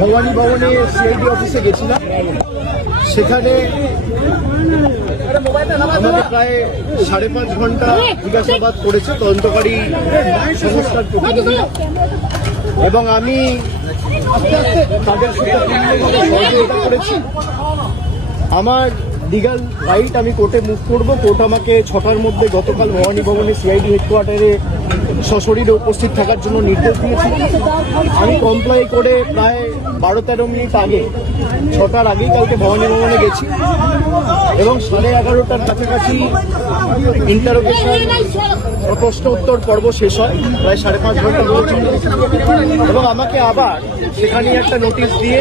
ভবানী ভবনে সিআইডি অফিসে গেছিলাম। সেখানে আমাকে প্রায় 5.5 ঘন্টা জিজ্ঞাসাবাদ করেছে তদন্তকারী সংস্থার প্রতিনিধি, এবং আমি তাদের সাথে সহযোগিতা করেছি। আমার লিগাল রাইট, আমি কোর্টে মুভ করবো। কোর্ট আমাকে 6টার মধ্যে গতকাল ভবানী ভবনে সিআইডি হেডকোয়ার্টারে সশরীরে উপস্থিত থাকার জন্য নির্দেশ দিয়েছিল। আমি কমপ্লাই করে প্রায় 12-13 মিনিট আগে, 6টার আগেই কালকে ভবানী ভবনে গেছি, এবং 11:30টার কাছাকাছি ইন্টারোগেশন প্রশ্ন উত্তর পর্ব শেষ হয়। প্রায় 5.5 ঘন্টা হয়েছিল, এবং আমাকে আবার সেখানে একটা নোটিশ দিয়ে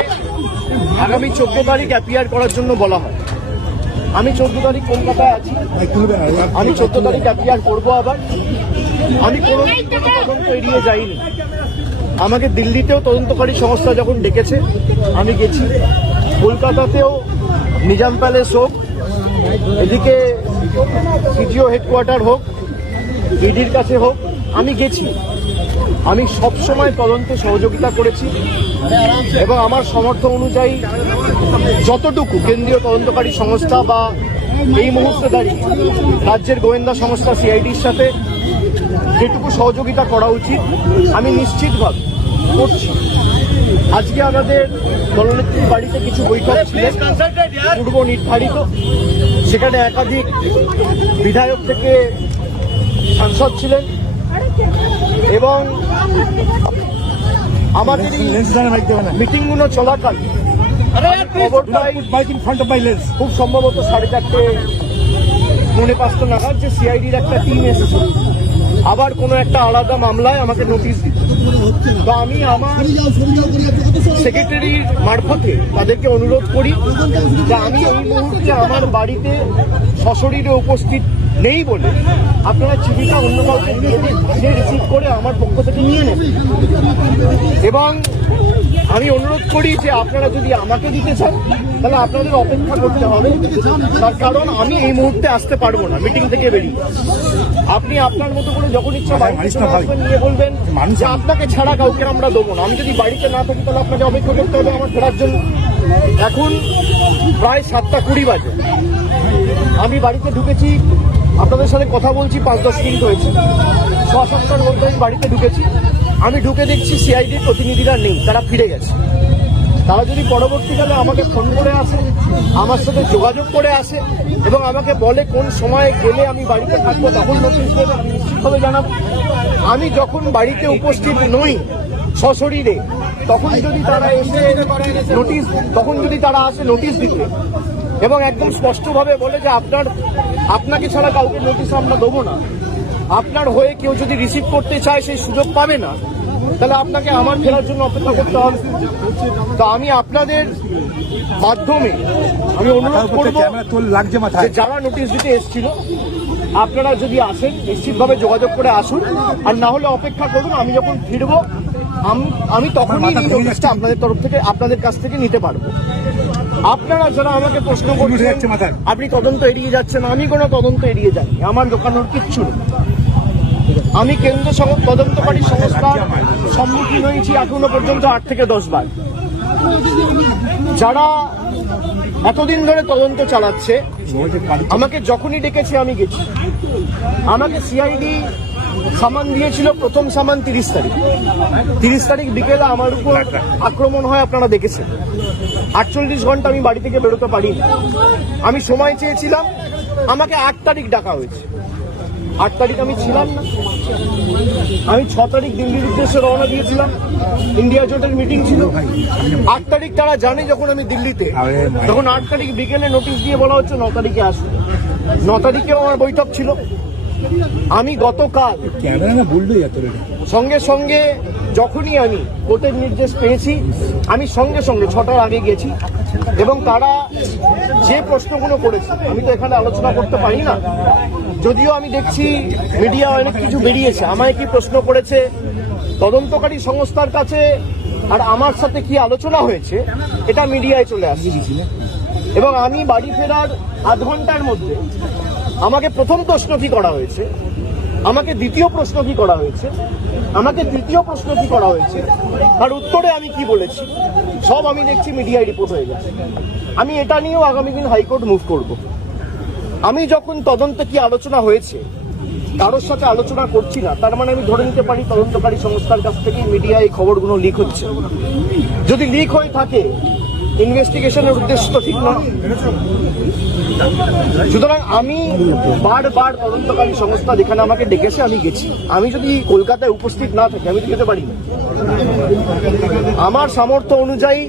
আগামী 14 তারিখ অ্যাপিয়ার করার জন্য বলা হয়। আমি 14 তারিখ কলকাতায় আছি, আমি 14 তারিখ অ্যাপিয়ার করবো আবার। আমি কোনো তদন্ত এড়িয়ে যাইনি। আমাকে দিল্লিতেও তদন্তকারী সংস্থা যখন ডেকেছে আমি গেছি, কলকাতাতেও নিজাম প্যালেস হোক, এদিকে সিজিও হেডকোয়ার্টার হোক, ইডির কাছে হোক, আমি গেছি। আমি সবসময় তদন্তে সহযোগিতা করেছি, এবং আমার সমর্থন অনুযায়ী যতটুকু কেন্দ্রীয় তদন্তকারী সংস্থা বা এই মুহূর্তে দাঁড়িয়ে রাজ্যের গোয়েন্দা সংস্থা সিআইডির সাথে যেটুকু সহযোগিতা করা উচিত আমি নিশ্চিতভাবে করছি। আজকে আমাদের দলনেত্রীর বাড়িতে কিছু বৈঠক ছিলেন পূর্ব নির্ধারিত, সেখানে একাধিক বিধায়ক থেকে সাংসদ ছিলেন, এবং আমাদের মিটিংগুলো চলাকাল খুব সম্ভবত 4:30 নাগাদ যে সিআইডির একটা টিম এসেছে আবার কোনো একটা আলাদা মামলায় আমাকে নোটিশ দিত। তো আমি আমার সেক্রেটারির মারফতে তাদেরকে অনুরোধ করি যে আমি এই মুহূর্তে আমার বাড়িতে সশরীরে উপস্থিত নেই বলে আপনারা চিঠিটা অন্য কাউকে দিয়ে দিন, সে রিসিভ করে আমার পক্ষ থেকে নিয়ে নেন। এবং আমি অনুরোধ করি যে আপনারা যদি আমাকে দিতে চান তাহলে আপনাদের অপেক্ষা করতে হবে, তার কারণ আমি এই মুহূর্তে আসতে পারবো না মিটিং থেকে বেরিয়ে। আপনি আপনার মতো করে যখন ইচ্ছা বাড়িতে নিয়ে বলবেন যে আপনাকে ছাড়া কাউকে আমরা দেবো না। আমি যদি বাড়িতে না থাকি তাহলে আপনাকে অপেক্ষা করতে হবে আমার ফেরার জন্য। এখন প্রায় 7:20 বাজে, আমি বাড়িতে ঢুকেছি, আপনাদের সাথে কথা বলছি 5-10 মিনিট হয়েছে। 6-7টার মধ্যে আমি বাড়িতে ঢুকেছি। আমি ঢুকে দেখছি সিআইডির প্রতিনিধিরা নেই, তারা ফিরে গেছে। তারা যদি পরবর্তীকালে আমাকে ফোন করে আসে, আমার সাথে যোগাযোগ করে আসে, এবং আমাকে বলে কোন সময় গেলে আমি বাড়িতে থাকবো, তখন নোটিশ দেবে, আমি নিশ্চিতভাবে জানাবো। আমি যখন বাড়িতে উপস্থিত নই সশরীরে, তখন যদি তারা এসে নোটিশ, তখন যদি তারা আসে নোটিশ দিতে, এবং একদম স্পষ্টভাবে বলে যে আপনাকে ছাড়া কাউকে নোটিশ আমরা দেবো না, আপনার হয়ে কেউ যদি রিসিভ করতে চায় সেই সুযোগ পাবে না, তাহলে আপনাকে আমার ফেরার জন্য অপেক্ষা করতে হবে। তো আমি আপনাদের মাধ্যমে আমি অনুরোধ করবো যে যারা নোটিশ দিতে এসেছিল আপনারা যদি আসেন নিশ্চিতভাবে যোগাযোগ করে আসুন, আর না হলে অপেক্ষা করুন। আমি যখন ফিরবো আমি তখনই এই নোটিশটা আপনাদের তরফ থেকে আপনাদের কাছ থেকে নিতে পারবো। আপনারা যারা আমাকে প্রশ্ন করছেন আপনি তদন্ত এড়িয়ে যাচ্ছেন, আমি কোনো তদন্ত এড়িয়ে যাই, আমার দোকানোর কিচ্ছু নেই। আমি কেন্দ্র তদন্তকারী সংস্থার সম্মুখীন হয়েছি এখনো পর্যন্ত 8 থেকে 10 বার। যারা এতদিন ধরে তদন্ত চালাচ্ছে আমাকে যখনই ডেকেছে আমি গেছি। আমাকে সিআইডি সামান দিয়েছিল, প্রথম সামান 30 তারিখ। 30 তারিখ বিকেলে আমার উপর আক্রমণ হয়, আপনারা দেখেছেন। 48 ঘন্টা আমি বাড়ি থেকে বেরোতে পারিনি। আমি সময় চেয়েছিলাম, আমাকে 8 তারিখ ডাকা হয়েছে। 8 তারিখ আমি ছিলাম না। আমি 6 তারিখ দিল্লির উদ্দেশ্যে রওনা দিয়েছিলাম, ইন্ডিয়া জোটের মিটিং ছিল। 8 তারিখ তারা জানে যখন আমি দিল্লিতে, তখন 8 তারিখ বিকেলে নোটিশ দিয়ে বলা হচ্ছে 9 তারিখে আসুন। 9 তারিখেও আমার বৈঠক ছিল। আমি গতকাল সঙ্গে সঙ্গে যখনই আমি কোর্টের নির্দেশ পেয়েছি আমি সঙ্গে সঙ্গে 6টার আগে গেছি, এবং তারা যে প্রশ্নগুলো করেছে আমি তো এখানে আলোচনা করতে পারি না, যদিও আমি দেখছি মিডিয়া অনেক কিছু বেরিয়েছে। আমায় কি প্রশ্ন করেছে তদন্তকারী সংস্থার কাছে আর আমার সাথে কি আলোচনা হয়েছে এটা মিডিয়ায় চলে আসছে। এবং আমি বাড়ি ফেরার আধ ঘন্টার মধ্যে আমাকে প্রথম প্রশ্ন কি করা হয়েছে আমাকে দ্বিতীয় প্রশ্ন কি করা হয়েছে, তার উত্তরে আমি কি বলেছি সব আমি দেখছি মিডিয়ায় রিপোর্ট হয়ে গেছে। আমি এটা নিয়েও আগামী দিন হাইকোর্ট মুভ করব। আমি যখন তদন্তে কি আলোচনা হয়েছে কারোর সাথে আলোচনা করছি না, তার মানে আমি ধরে নিতে পারি তদন্তকারী সংস্থার কাছ থেকে মিডিয়ায় এই খবরগুলো লিক হচ্ছে। যদি লিক হয়ে থাকে ইনভেস্টিগেশনের উদ্দেশ্য তো ঠিক না। সুতরাং আমি বারবার তদন্তকারী সংস্থা যেখানে আমাকে ডেকেছে আমি গেছি। আমি যদি কলকাতায় উপস্থিত না থাকি আমি তো যেতে পারি না। আমার সামর্থ্য অনুযায়ী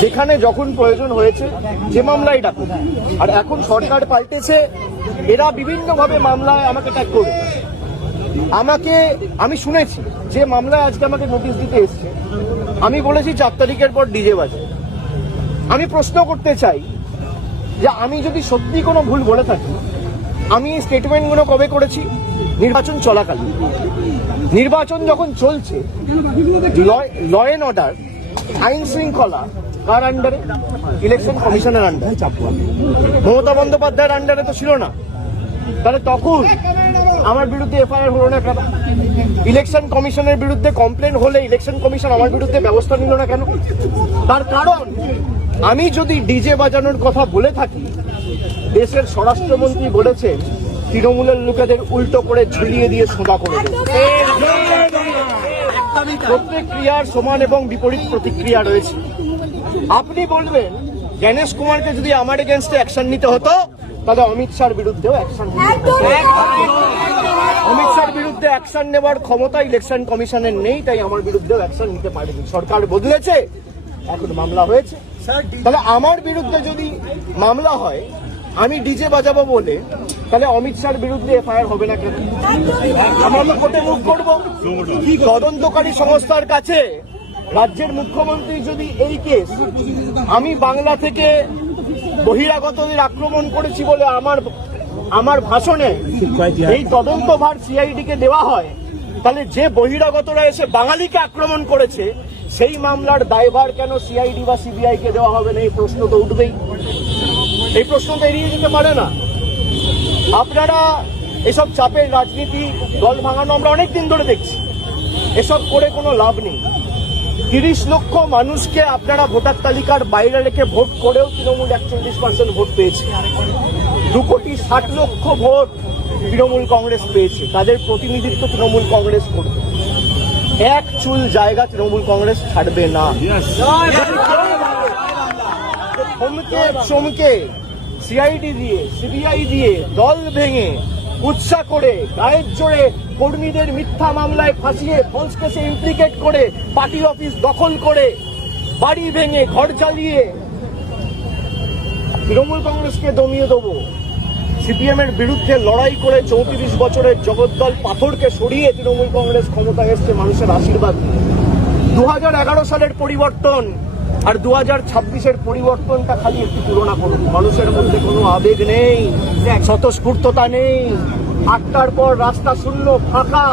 যেখানে যখন প্রয়োজন হয়েছে যে মামলায় ডাকুন। আর এখন সরকার পাল্টেছে, এরা বিভিন্নভাবে মামলায় আমাকে ট্যাগ করবে। আমি শুনেছি যে মামলায় আজকে আমাকে নোটিশ দিতে এসছে, আমি বলেছি 4 তারিখের পর ডিজে বাজে। আমি প্রশ্ন করতে চাই যে আমি যদি সত্যি কোনো ভুল বলে থাকি, আমি এই স্টেটমেন্টগুলো কবে করেছি? নির্বাচন চলাকালীন। নির্বাচন যখন চলছে, ল অ্যান্ড অর্ডার, আইন শৃঙ্খলা কার আন্ডারে? ইলেকশন কমিশনের আন্ডারে। মমতা বন্দ্যোপাধ্যায়ের আন্ডারে তো ছিল না। তাহলে তখন আমার বিরুদ্ধে এফআইআর হলো না কেন? ইলেকশন কমিশনের বিরুদ্ধে কমপ্লেন হলে ইলেকশন কমিশন আমার বিরুদ্ধে ব্যবস্থা নিল না কেন? তার কারণ আমি যদি ডিজে বাজানোর কথা বলে থাকি, দেশের স্বরাষ্ট্রমন্ত্রী বলেছেন তৃণমূলের লোকেদের উল্টো করে ঝুলিয়ে দিয়ে সোজা করে দেবে। প্রত্যেক ক্রিয়ার সমান এবং বিপরীত প্রতিক্রিয়া রয়েছে। আপনি বলবেন জ্ঞানেশ কুমারকে যদি আমার এগেনস্টে অ্যাকশন নিতে হতো তাহলে অমিত শাহর বিরুদ্ধেও অ্যাকশন নিতে হতো। অমিত শাহর বিরুদ্ধে অ্যাকশন নেওয়ার ক্ষমতা ইলেকশন কমিশনের নেই, তাই আমার বিরুদ্ধেও অ্যাকশন নিতে পারেনি। সরকার বদলেছে, এখন মামলা হয়েছে। তাহলে আমার বিরুদ্ধে যদি মামলা হয় আমি ডিজে বাজাবো বলে, তাহলে অমিত শাহর বিরুদ্ধে এফআইআর হবে না কেন? আমরা তো কোর্টে মুভ করবো। তদন্তকারী সংস্থার কাছে রাজ্যের মুখ্যমন্ত্রী যদি এই কেস আমি বাংলা থেকে বহিরাগতদের আক্রমণ করেছি বলে আমার ভাষণে এই তদন্তভার সিআইডি কে দেওয়া হয়, তাহলে যে বহিরাগতরা এসে বাঙালিকে আক্রমণ করেছে সেই মামলার দায়ভার কেন সিআইডি বা সিবিআই কে দেওয়া হবে না? এই প্রশ্ন তো উঠবেই। এই প্রশ্ন তো এড়িয়ে যেতে পারে না। আপনারা এসব চাপের রাজনীতি, দল ভাঙানো আমরা অনেকদিন ধরে দেখছি। এসব করে কোনো লাভ নেই। 30 লক্ষ মানুষকে আপনারা ভোটার তালিকার বাইরে রেখে ভোট করেও তৃণমূল 41% ভোট পেয়েছে। 2,60,00,000 ভোট তৃণমূল কংগ্রেস পেয়েছে। তাদের প্রতিনিধিত্ব তৃণমূল কংগ্রেস করবে। এক চুল জায়গা তৃণমূল কংগ্রেস ছাড়বে না। থমকে চমকে সিআইডি দিয়ে, সিবিআই দিয়ে, দল ভেঙে, উৎসাহ করে, গায়ের জোরে কর্মীদের মিথ্যা মামলায় ফাঁসিয়ে ফলস কেসে ইমপ্লিকেট করে, পার্টি অফিস দখল করে, বাড়ি ভেঙে, ঘর জ্বালিয়ে তৃণমূল কংগ্রেসকে দমিয়ে দেবো। সিপিএম এর বিরুদ্ধে লড়াই করে 34 বছরের জগদ্দল পাথরকে সরিয়ে তৃণমূল কংগ্রেস ক্ষমতায় এসছে মানুষের আশীর্বাদ। 2011 সালের পরিবর্তন আর 2026-এর পরিবর্তনটা খালি একটু তুলনা করুন। মানুষের মধ্যে কোনো আবেগ নেই, স্বতঃস্ফূর্ততা নেই। 8টার পর রাস্তা শূন্য, ফাঁকা।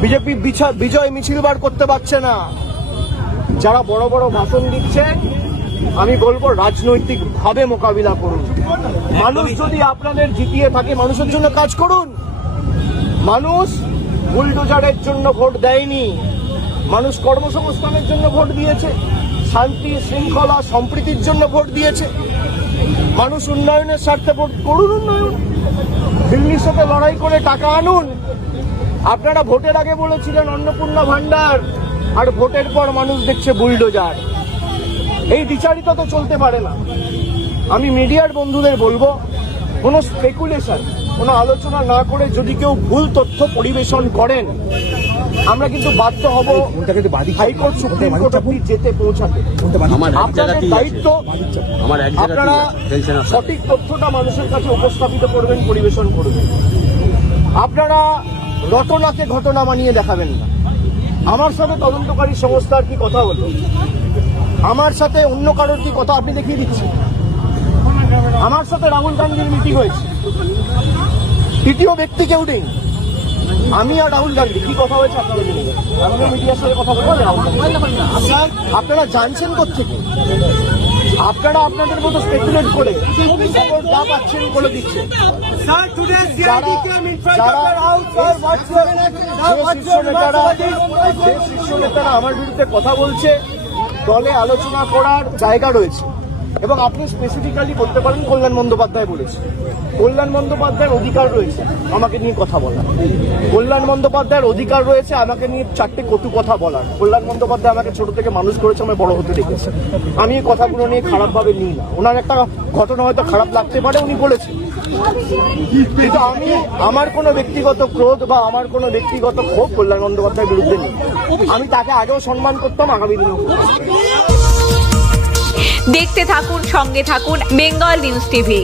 বিজেপি বিজয় মিছিল বার করতে পারছে না। যারা বড় বড় ভাষণ দিচ্ছে, আমি বলবো রাজনৈতিক ভাবে মোকাবিলা করুন। মানুষ যদি আপনাদের জিতিয়ে থাকে, মানুষের জন্য কাজ করুন। মানুষ বুলডোজারের জন্য ভোট দেয়নি, মানুষ কর্মসংস্থানের জন্য ভোট দিয়েছে, শান্তি শৃঙ্খলা সম্প্রীতির জন্য ভোট দিয়েছে। মানুষ উন্নয়নের স্বার্থে ভোট করুন। উন্নয়ন, দিল্লির সাথে লড়াই করে টাকা আনুন। আপনারা ভোটের আগে বলেছিলেন অন্নপূর্ণা ভান্ডার, আর ভোটের পর মানুষ দেখছে বুলডোজার। এই বিচারিত তো চলতে পারে না। আমি মিডিয়ার বন্ধুদের বলবো, কোনো স্পেকুলেশন, কোনো আলোচনা না করে যদি কেউ ভুল তথ্য পরিবেশন করেন, আমরা কিন্তু বাধ্য হব হাইকোর্ট, সুপ্রিম কোর্ট অবধি যেতে পৌঁছাতে। আপনাদের দায়িত্ব, আপনারা সঠিক তথ্যটা মানুষের কাছে উপস্থাপিত করবেন, পরিবেশন করবেন। আপনারা রটনাকে ঘটনা বানিয়ে দেখাবেন না। আমার সাথে তদন্তকারী সংস্থার কি কথা হলো, আমার সাথে অন্য কারোর কি কথা আপনি দেখিয়ে দিচ্ছেন। আমার সাথে রাহুল গান্ধীর মিটিং হয়েছে, তৃতীয় ব্যক্তি কেউ নেই। আমি আর রাহুল গান্ধী কি কথা হয়েছে আপনারা জেনে গেছেন। আমিও মিডিয়ার সাথে কথা বলবো। আপনারা জানছেন কোথেকে? আপনারা আপনাদের মতো স্পেকুলেট করে খবর যা পাচ্ছেন বলে দিচ্ছেন। যে শীর্ষ নেতারা আমার বিরুদ্ধে কথা বলছে, দলে আলোচনা করার জায়গা রয়েছে এবং আপনি স্পেসিফিক্যালি করতে পারেন কল্যাণ বন্দ্যোপাধ্যায় বলেছে। কল্যাণ বন্দ্যোপাধ্যায়ের অধিকার রয়েছে আমাকে নিয়ে কথা বলার, কল্যাণ বন্দ্যোপাধ্যায়ের অধিকার রয়েছে আমাকে নিয়ে চারটে কটু কথা বলার। কল্যাণ বন্দ্যোপাধ্যায় আমাকে ছোট থেকে মানুষ করেছে, আমায় বড় হতে দেখেছে। আমি এই কথাগুলো নিয়ে খারাপভাবে নিই না। ওনার একটা ঘটনা হয়তো খারাপ লাগতে পারে, উনি বলেছেন, কিন্তু আমি আমার কোনো ব্যক্তিগত ক্রোধ বা আমার কোনো ব্যক্তিগত ক্ষোভ কল্যাণ বন্দ্যোপাধ্যায়ের বিরুদ্ধে নেই। আমি তাকে আগেও সম্মান করতাম, আগামী দিনেও করতাম। দেখতে থাকুন, সঙ্গে থাকুন বেঙ্গল নিউজ টিভি।